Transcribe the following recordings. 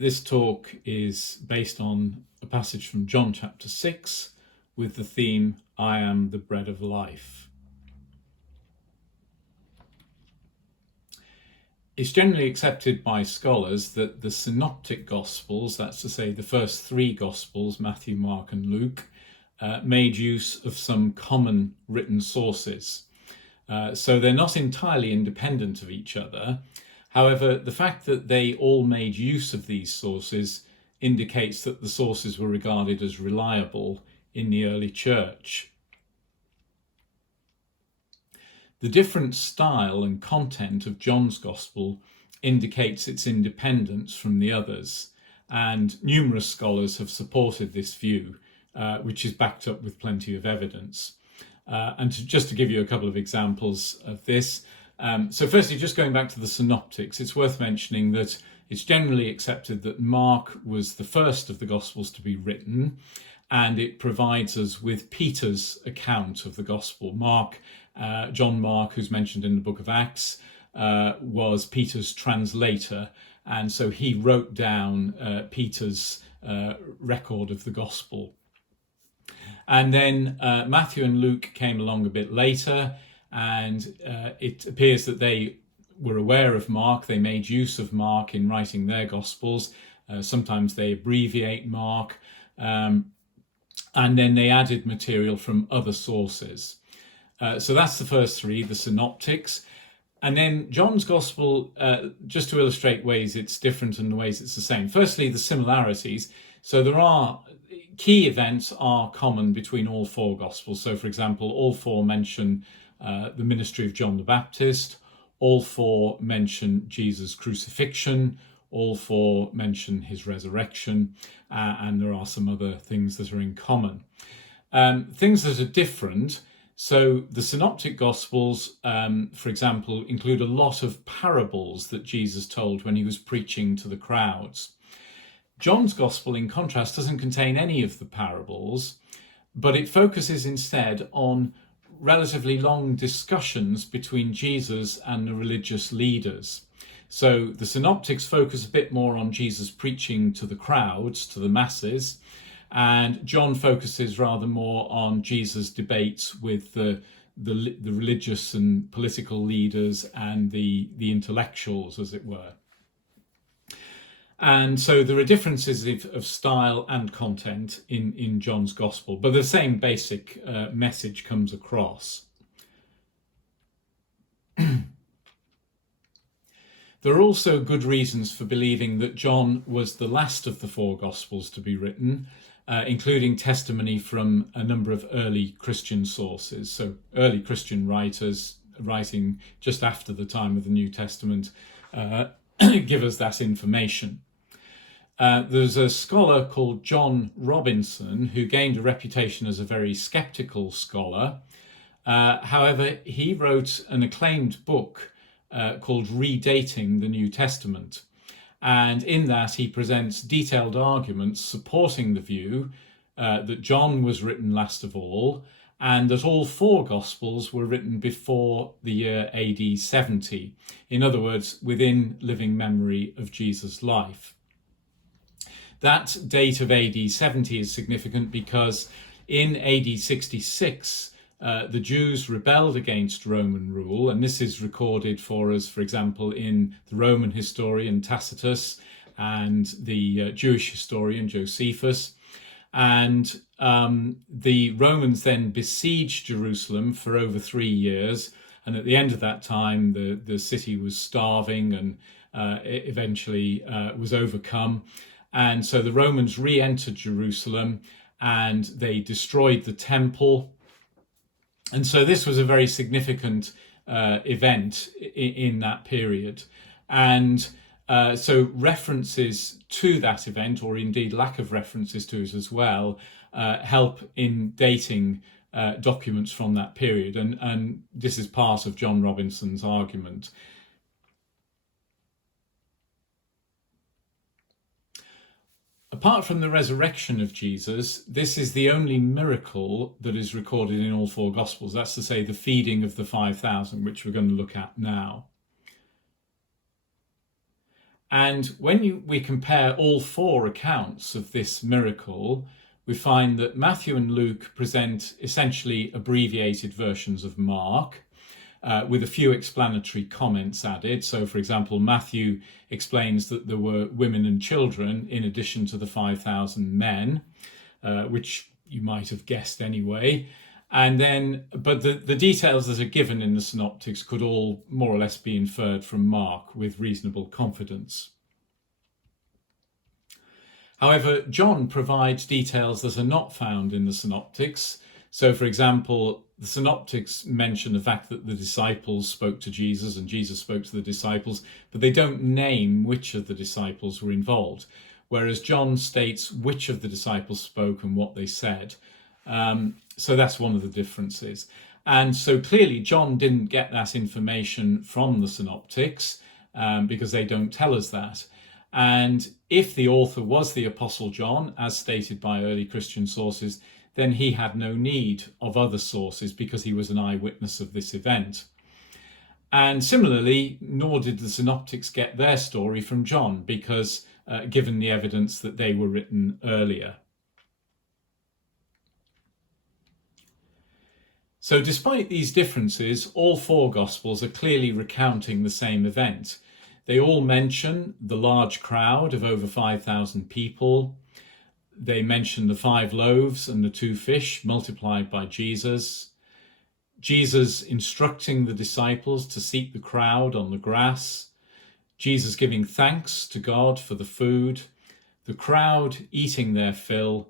This talk is based on a passage from John chapter 6 with the theme, I am the bread of life. It's generally accepted by scholars that the synoptic gospels, that's to say the first three gospels, Matthew, Mark and Luke, made use of some common written sources. So they're not entirely independent of each other. However, the fact that they all made use of these sources indicates that the sources were regarded as reliable in the early church. The different style and content of John's Gospel indicates its independence from the others, and numerous scholars have supported this view, which is backed up with plenty of evidence. Just to give you a couple of examples of this, so firstly, just going back to the synoptics, it's worth mentioning that it's generally accepted that Mark was the first of the Gospels to be written, and it provides us with Peter's account of the Gospel. John Mark, who's mentioned in the book of Acts, was Peter's translator, and so he wrote down Peter's record of the Gospel. And then Matthew and Luke came along a bit later, and it appears that they were aware of Mark. They made use of Mark in writing their Gospels. Sometimes they abbreviate Mark, and then they added material from other sources. So that's the first three, the synoptics. And then John's Gospel, just to illustrate ways it's different and the ways it's the same. Firstly, the similarities. So there are key events are common between all four Gospels. So, for example, all four mention the ministry of John the Baptist. All four mention Jesus' crucifixion. All four mention his resurrection. And there are some other things that are in common. Things that are different. So the synoptic Gospels, for example, include a lot of parables that Jesus told when he was preaching to the crowds. John's Gospel, in contrast, doesn't contain any of the parables, but it focuses instead on relatively long discussions between Jesus and the religious leaders. So the synoptics focus a bit more on Jesus preaching to the crowds, to the masses, and John focuses rather more on Jesus' debates with the religious and political leaders and the intellectuals, as it were. And so there are differences of style and content in John's Gospel, but the same basic message comes across. There are also good reasons for believing that John was the last of the four Gospels to be written, including testimony from a number of early Christian sources. So early Christian writers writing just after the time of the New Testament give us that information. There's a scholar called John Robinson who gained a reputation as a very skeptical scholar. However, he wrote an acclaimed book called Redating the New Testament. And in that, he presents detailed arguments supporting the view that John was written last of all, and that all four Gospels were written before the year AD 70. In other words, within living memory of Jesus' life. That date of AD 70 is significant because in AD 66, the Jews rebelled against Roman rule, and this is recorded for us, for example, in the Roman historian Tacitus and the Jewish historian Josephus. And the Romans then besieged Jerusalem for over 3 years, and at the end of that time, the city was starving and it eventually was overcome. And so the Romans re-entered Jerusalem and they destroyed the temple. And so this was a very significant event in that period. And so references to that event, or indeed lack of references to it as well, help in dating documents from that period. And this is part of John Robinson's argument. Apart from the resurrection of Jesus, this is the only miracle that is recorded in all four Gospels. That's to say, the feeding of the 5,000, which we're going to look at now. And when we compare all four accounts of this miracle, we find that Matthew and Luke present essentially abbreviated versions of Mark, with a few explanatory comments added. So, for example, Matthew explains that there were women and children in addition to the 5,000 men, which you might have guessed anyway. And then, but the details that are given in the synoptics could all more or less be inferred from Mark with reasonable confidence. However, John provides details that are not found in the synoptics. So, for example, the synoptics mention the fact that the disciples spoke to Jesus and Jesus spoke to the disciples, but they don't name which of the disciples were involved, whereas John states which of the disciples spoke and what they said. So that's one of the differences. And so clearly John didn't get that information from the synoptics, because they don't tell us that. And if the author was the Apostle John, as stated by early Christian sources, then he had no need of other sources because he was an eyewitness of this event. And similarly, nor did the synoptics get their story from John, because given the evidence that they were written earlier. So despite these differences, all four Gospels are clearly recounting the same event. They all mention the large crowd of over 5,000 people. They mention the 5 loaves and the 2 fish multiplied by Jesus. Jesus instructing the disciples to seat the crowd on the grass. Jesus giving thanks to God for the food. The crowd eating their fill.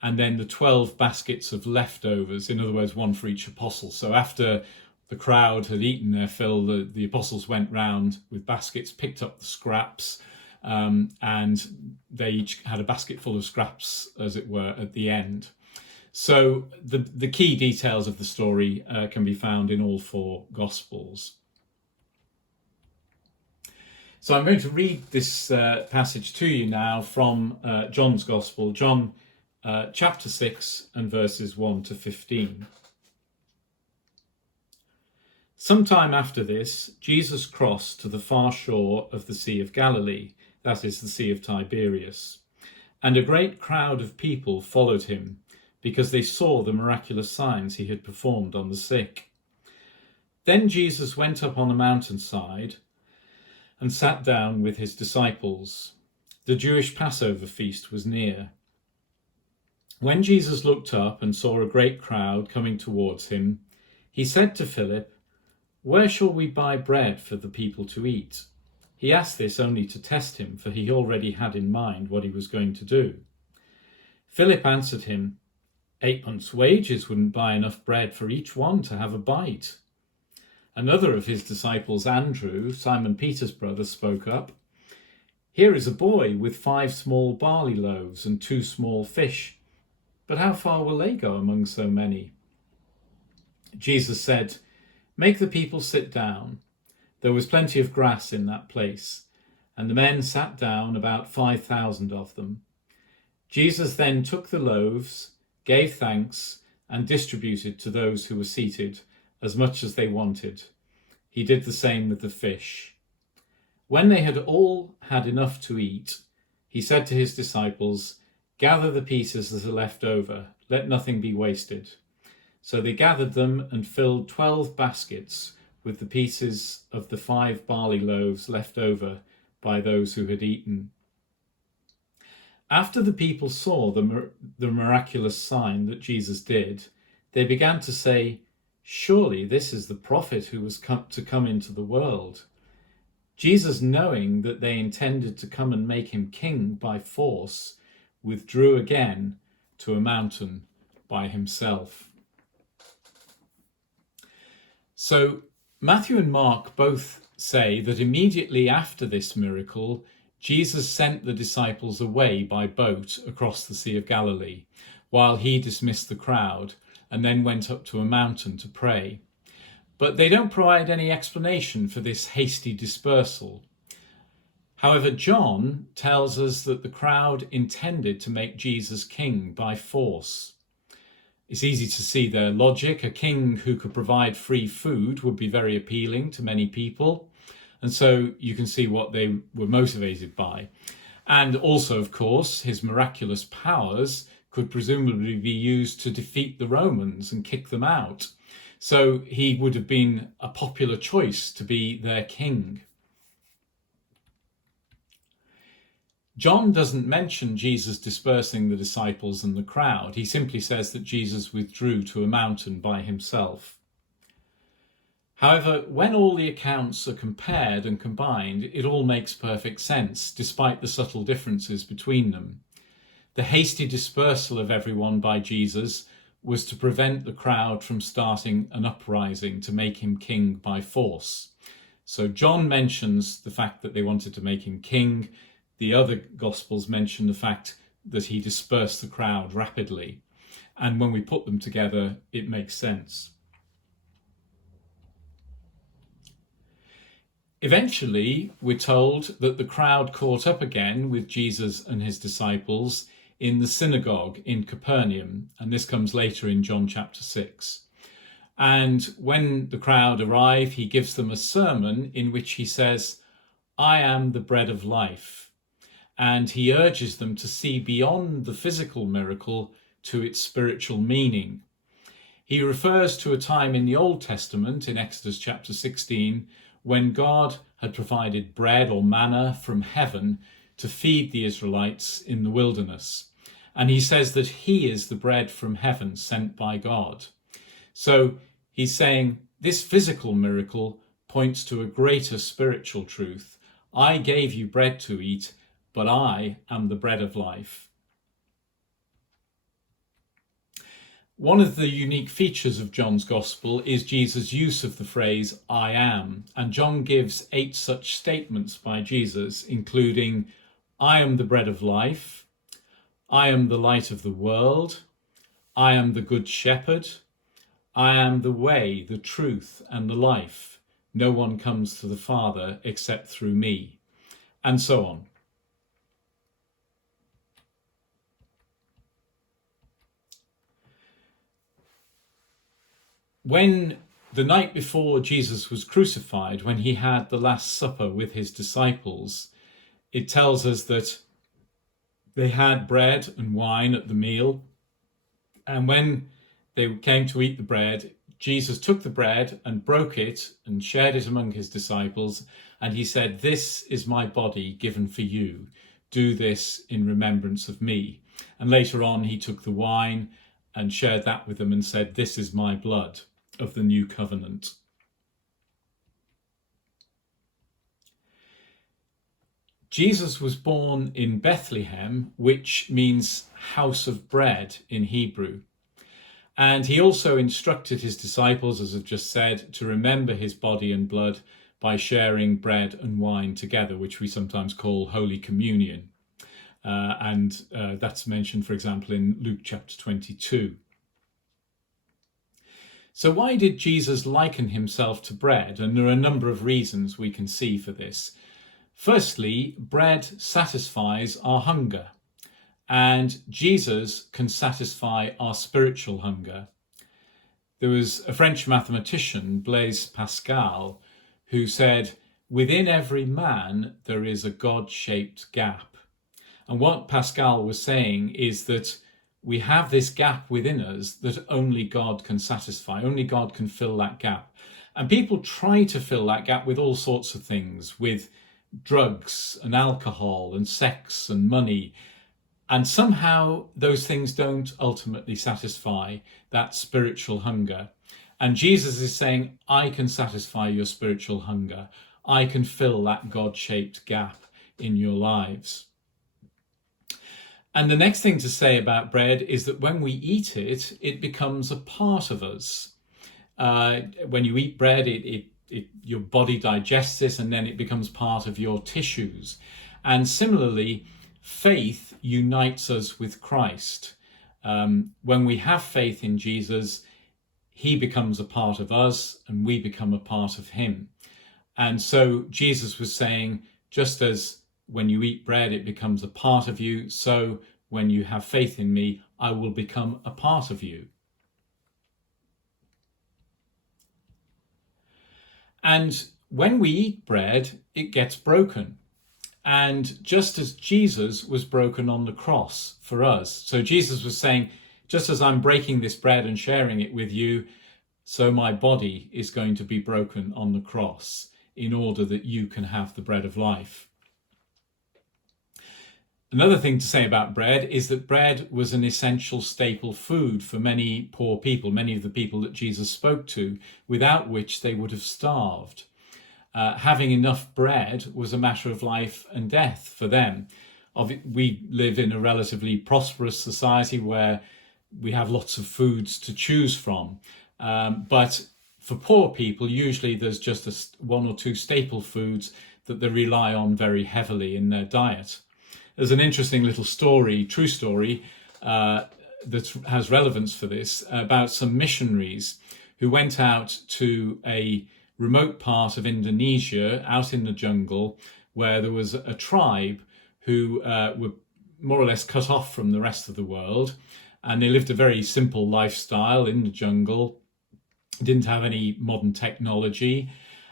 And then the 12 baskets of leftovers, in other words, one for each apostle. So after the crowd had eaten their fill, the apostles went round with baskets, picked up the scraps, and they each had a basket full of scraps, as it were, at the end. So the key details of the story can be found in all 4 Gospels. So I'm going to read this passage to you now from John's Gospel, John chapter 6 and verses 1 to 15. Sometime after this, Jesus crossed to the far shore of the Sea of Galilee, that is, the Sea of Tiberias, and a great crowd of people followed him, because they saw the miraculous signs he had performed on the sick. Then Jesus went up on a mountainside and sat down with his disciples. The Jewish Passover feast was near. When Jesus looked up and saw a great crowd coming towards him, he said to Philip, "Where shall we buy bread for the people to eat?" He asked this only to test him, for he already had in mind what he was going to do. Philip answered him, 8 months' wages wouldn't buy enough bread for each one to have a bite. Another of his disciples, Andrew, Simon Peter's brother, spoke up. "Here is a boy with 5 small barley loaves and 2 small fish. But how far will they go among so many?" Jesus said, "Make the people sit down." There was plenty of grass in that place, and the men sat down, about 5,000 of them. Jesus then took the loaves, gave thanks, and distributed to those who were seated as much as they wanted. He did the same with the fish. When they had all had enough to eat, he said to his disciples, "Gather the pieces that are left over, let nothing be wasted." So they gathered them and filled 12 baskets with the pieces of the 5 barley loaves left over by those who had eaten. After the people saw the miraculous sign that Jesus did, they began to say, "Surely this is the prophet who was to come into the world." Jesus, knowing that they intended to come and make him king by force, withdrew again to a mountain by himself. So Matthew and Mark both say that immediately after this miracle, Jesus sent the disciples away by boat across the Sea of Galilee, while he dismissed the crowd and then went up to a mountain to pray. But they don't provide any explanation for this hasty dispersal. However, John tells us that the crowd intended to make Jesus king by force. It's easy to see their logic. A king who could provide free food would be very appealing to many people. And so you can see what they were motivated by. And also, of course, his miraculous powers could presumably be used to defeat the Romans and kick them out. So he would have been a popular choice to be their king. John doesn't mention Jesus dispersing the disciples and the crowd. He simply says that Jesus withdrew to a mountain by himself. However, when all the accounts are compared and combined, it all makes perfect sense, despite the subtle differences between them. The hasty dispersal of everyone by Jesus was to prevent the crowd from starting an uprising to make him king by force. So John mentions the fact that they wanted to make him king. The other Gospels mention the fact that he dispersed the crowd rapidly. And when we put them together, it makes sense. Eventually, we're told that the crowd caught up again with Jesus and his disciples in the synagogue in Capernaum, and this comes later in John chapter 6. And when the crowd arrive, he gives them a sermon in which he says, "I am the bread of life." And he urges them to see beyond the physical miracle to its spiritual meaning. He refers to a time in the Old Testament, in Exodus chapter 16, when God had provided bread or manna from heaven to feed the Israelites in the wilderness. And he says that he is the bread from heaven sent by God. So he's saying this physical miracle points to a greater spiritual truth. I gave you bread to eat, but I am the bread of life. One of the unique features of John's Gospel is Jesus' use of the phrase, "I am," and John gives 8 such statements by Jesus, including, "I am the bread of life," "I am the light of the world," "I am the good shepherd," "I am the way, the truth, and the life. No one comes to the Father except through me," and so on. When the night before Jesus was crucified, when he had the Last Supper with his disciples, it tells us that they had bread and wine at the meal. And when they came to eat the bread, Jesus took the bread and broke it and shared it among his disciples. And he said, "This is my body given for you. Do this in remembrance of me." And later on, he took the wine and shared that with them and said, "This is my blood of the new covenant." Jesus was born in Bethlehem, which means house of bread in Hebrew. And he also instructed his disciples, as I've just said, to remember his body and blood by sharing bread and wine together, which we sometimes call Holy Communion. And that's mentioned, for example, in Luke chapter 22. So why did Jesus liken himself to bread? And there are a number of reasons we can see for this. Firstly, bread satisfies our hunger, and Jesus can satisfy our spiritual hunger. There was a French mathematician, Blaise Pascal, who said, "Within every man there is a God-shaped gap." And what Pascal was saying is that we have this gap within us that only God can satisfy, only God can fill that gap. And people try to fill that gap with all sorts of things, with drugs and alcohol and sex and money. And somehow those things don't ultimately satisfy that spiritual hunger. And Jesus is saying, I can satisfy your spiritual hunger. I can fill that God-shaped gap in your lives. And the next thing to say about bread is that when we eat it, it becomes a part of us. When you eat bread, your body digests it, and then it becomes part of your tissues. And similarly, faith unites us with Christ. When we have faith in Jesus, he becomes a part of us and we become a part of him. And so Jesus was saying, just as when you eat bread, it becomes a part of you, so when you have faith in me, I will become a part of you. And when we eat bread, it gets broken. And just as Jesus was broken on the cross for us, so Jesus was saying, just as I'm breaking this bread and sharing it with you, so my body is going to be broken on the cross in order that you can have the bread of life. Another thing to say about bread is that bread was an essential staple food for many poor people, many of the people that Jesus spoke to, without which they would have starved. Having enough bread was a matter of life and death for them. We live in a relatively prosperous society where we have lots of foods to choose from. But for poor people, usually there's just one or two staple foods that they rely on very heavily in their diet. There's an interesting little story, true story, that has relevance for this, about some missionaries who went out to a remote part of Indonesia, out in the jungle, where there was a tribe who were more or less cut off from the rest of the world. And they lived a very simple lifestyle in the jungle, didn't have any modern technology,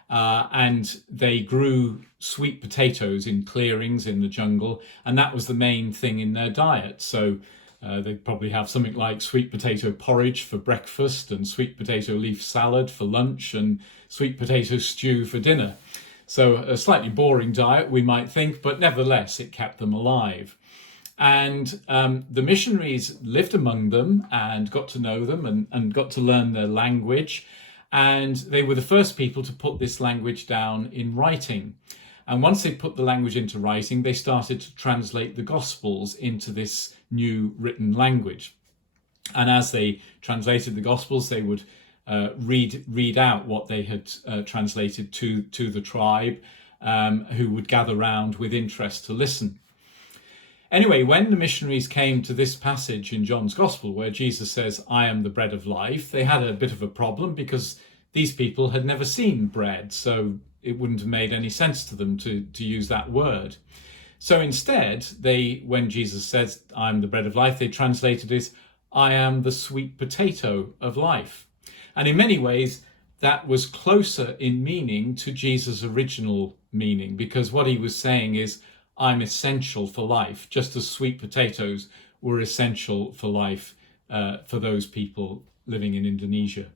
and they grew sweet potatoes in clearings in the jungle, and that was the main thing in their diet. So they'd probably have something like sweet potato porridge for breakfast, and sweet potato leaf salad for lunch, and sweet potato stew for dinner. So a slightly boring diet, we might think, but nevertheless, it kept them alive. And the missionaries lived among them and got to know them and got to learn their language. And they were the first people to put this language down in writing. And once they put the language into writing, they started to translate the Gospels into this new written language. And as they translated the Gospels, they would read out what they had translated to the tribe, who would gather round with interest to listen. Anyway, when the missionaries came to this passage in John's Gospel where Jesus says, "I am the bread of life," they had a bit of a problem because these people had never seen bread, so it wouldn't have made any sense to them to use that word. So instead, when Jesus says, "I'm the bread of life," they translated it, "I am the sweet potato of life." And in many ways, that was closer in meaning to Jesus' original meaning, because what he was saying is, I'm essential for life, just as sweet potatoes were essential for life for those people living in Indonesia.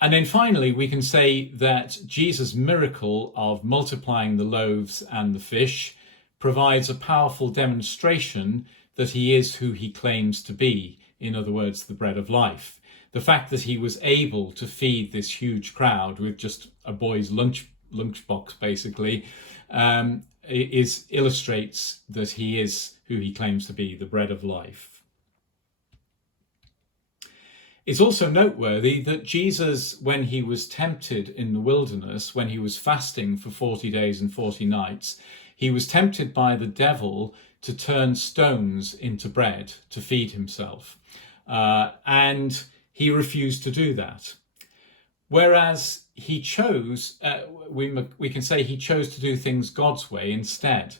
And then finally, we can say that Jesus' miracle of multiplying the loaves and the fish provides a powerful demonstration that he is who he claims to be, in other words, the bread of life. The fact that he was able to feed this huge crowd with just a boy's lunchbox, basically, illustrates that he is who he claims to be, the bread of life. It's also noteworthy that Jesus, when he was tempted in the wilderness, when he was fasting for 40 days and 40 nights, he was tempted by the devil to turn stones into bread to feed himself. And he refused to do that. Whereas he chose, we can say he chose to do things God's way instead.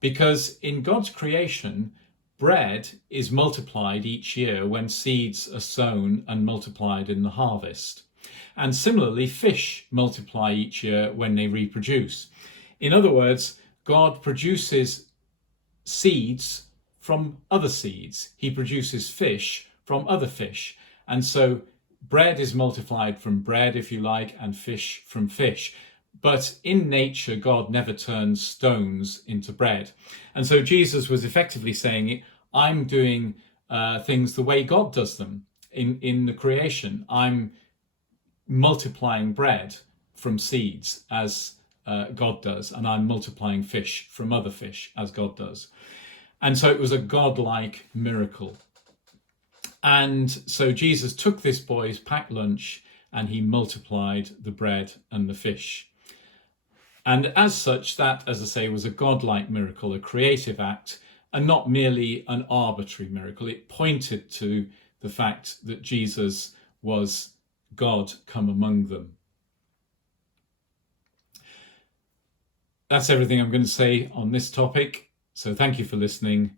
Because in God's creation, bread is multiplied each year when seeds are sown and multiplied in the harvest. And similarly, fish multiply each year when they reproduce. In other words, God produces seeds from other seeds. He produces fish from other fish. And so bread is multiplied from bread, if you like, and fish from fish. But in nature, God never turns stones into bread. And so Jesus was effectively saying, I'm doing things the way God does them in the creation. I'm multiplying bread from seeds as God does, and I'm multiplying fish from other fish as God does. And so it was a godlike miracle. And so Jesus took this boy's packed lunch and he multiplied the bread and the fish. And as such, that, as I say, was a godlike miracle, a creative act, and not merely an arbitrary miracle. It pointed to the fact that Jesus was God come among them. That's everything I'm going to say on this topic. So thank you for listening,